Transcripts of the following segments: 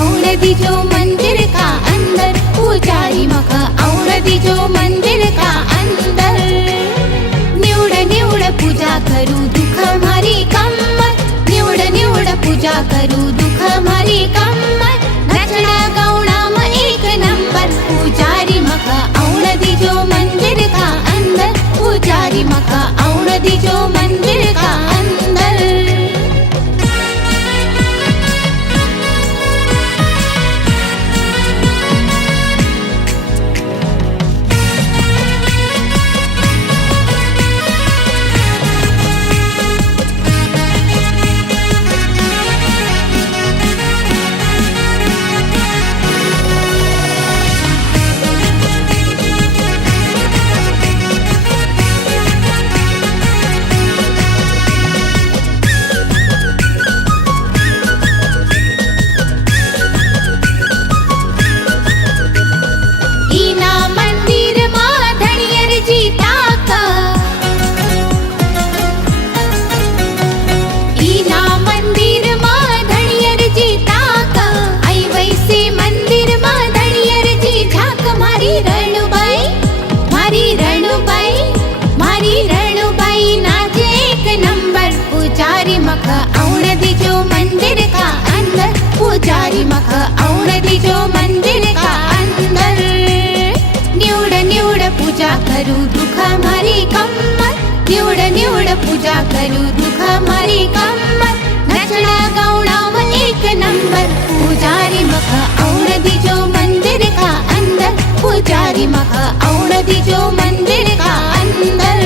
औनदी जो मंदिर का अंदर, पुजारी मख औनदी जो मंदिर का अंदर। निवड निवड पूजा करू दुख मारी कम्मत, निवड निवड पूजा करू दुख मारी कम्मत। नचना गावना म एक नंबर, पुजारी मख औनदी जो मंदिर का अंदर, पुजारी मख औनदी जो मंदिर का अंदर। औनदी जो मंदिर का अंदर, पुजारी मख औनदी जो मंदिर का अंदर। निवड निवड पूजा करू दुख मारी कम्मत, निवड निवड पूजा करू दुख मारी कम्मत। नचना गावना म एक नंबर, पुजारी मख औनदी जो मंदिर का अंदर, पुजारी मख औनदी जो मंदिर का अंदर।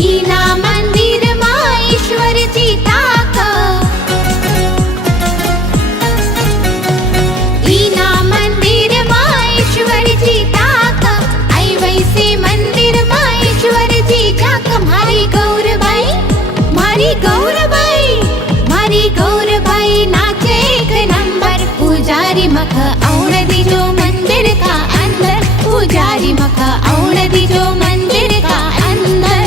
ईना मंदिर मा ईश्वर जी ताक, ईना मंदिर मा ईश्वर जी ताक। आई वैसे मंदिर मा ईश्वर जी जाक। मारी गौरबाई, मारी गौरबाई, मारी गौरबाई नाचे एक नंबर, पुजारी मख औनदी जो मंदिर का अंदर, पुजारी मख औनदी जो मंदिर का अंदर।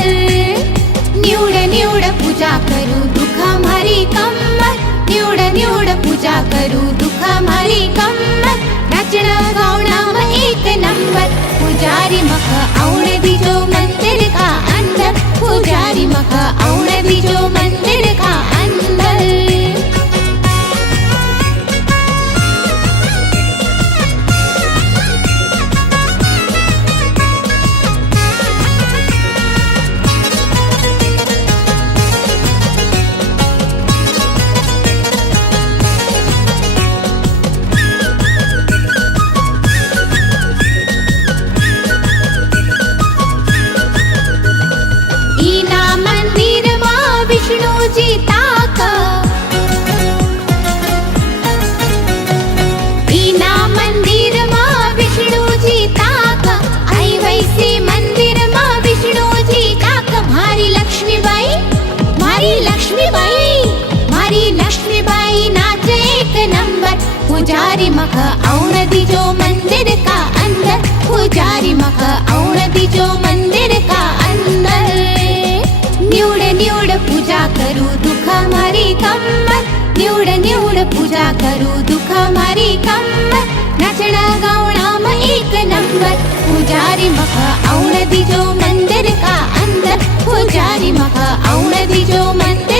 निवड निवड पूजा करू दुख मारी कम्मत, निवड निवड पूजा करू दुख मारी कम्मत। नचना गावना म एक नंबर, पुजारी मख औनदी जो मंदिर का अंदर, पुजारी मख औनदी जो मंदिर का अंदर। ईना मंदिर मा विष्णु जी ताक, ईना मंदिर मा विष्णु जी ताक। आई वैसे मंदिर मा विष्णु जी ताक। मारी लक्ष्मीबाई, मारी लक्ष्मीबाई, मारी लक्ष्मीबाई नाचे एक नंबर, पुजारी मख औनदी जो मंदिर का अंदर, पुजारी मख औनदी जो मंदिर का अंदर। निवड निवड पूजा करू दुख मारी कम्मत, निवड निवड पूजा करू दुख मारी कम्मत। नचना गावना म एक नंबर, पुजारी मख औनदी जो मंदिर का अंदर, पुजारी मख औनदी जो मंदिर